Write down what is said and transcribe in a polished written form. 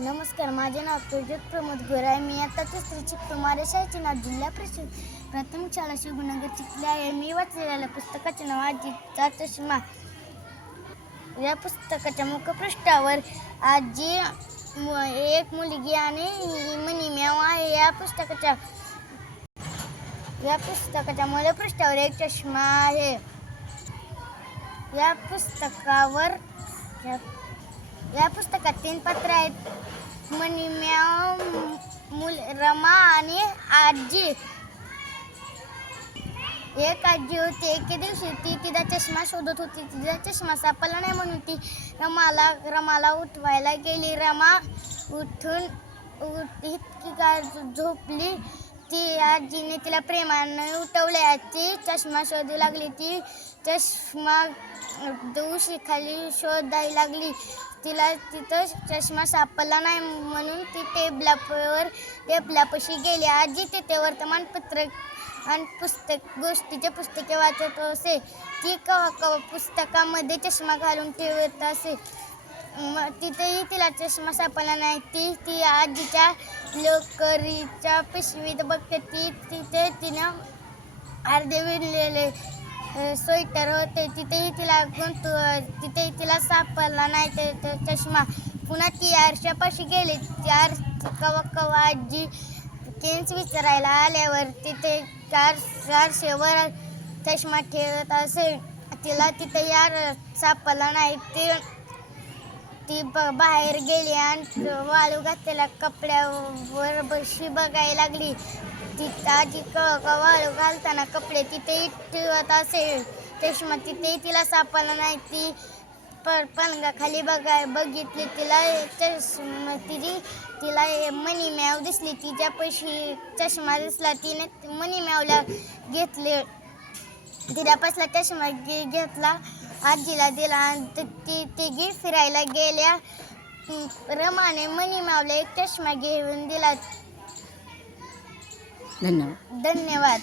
नमस्कार, माझे नाव प्रज्योत प्रमोद गोरे आहे. मी आता तिसरी शिकतो. माझ्या शाळेचे नाव जिल्हा परिषद प्राथमिक शाळा शिवनगर चिखली आहे. मी वाचलेल्या पुस्तकाचे नाव आजीचा चष्मा. या पुस्तकाच्या मुखपृष्ठावर आजी, एक मुलगी आणि मनी म्याव आहे. या पुस्तकाच्या मूलपृष्ठावर एक चष्मा आहे. या पुस्तकात 3 पात्र आहेत: मनी म्याव, रमा आणि आजी. एक आजी होती. एके दिवशी ती तिचा चष्मा शोधत होती. तिचा चष्मा सापडला नाही म्हणून ती रमाला उठवायला गेली. रमा इतकी का झोपली. ती आजीने तिला प्रेमाने उठवले. ती चष्मा शोधू लागली. ती चष्मा उशीखाली शोधायला लागली. तिला तिथं चष्मा सापडला नाही म्हणून ती टेबलापाशी गेली. आजी तिथे वर्तमानपत्र आणि गोष्टीचे पुस्तके वाचत असे. ती कवा पुस्तकामध्ये चष्मा घालून ठेवत असे. तिथेही तिला चष्मा सापडला नाही. ती आजीच्या लोकरीच्या पिशवीत बघते. तिने अर्धे विणलेले स्वेटर होते. तिथेही तिला सापडला नाही चष्मा. पुन्हा ती आरशापाशी गेली. कवा आजी केस विचारायला आल्यावर तिथे आरशावर चष्मा ठेवत असे. तिला तिथे सापडला नाही. ती बाहेर गेली आणि वाळू घातलेल्या कपड्यावर बशी बघायला लागली. आजी वाळू घालताना कपडे तिथेही ठेवत असे. चष्मा तिथेही तिला सापडला नाही. ती पलंगाखाली बघितली. तिला मनी म्याव दिसली. तिच्यापाशी चष्मा दिसला. तिने मनी म्यावला घेतले. तिच्यापासला चष्मा घेतला, आजीला दिला आणि तिघी फिरायला गेल्या. रमाने मनी म्यावला एक चष्मा घेऊन दिला. धन्यवाद. धन्यवाद.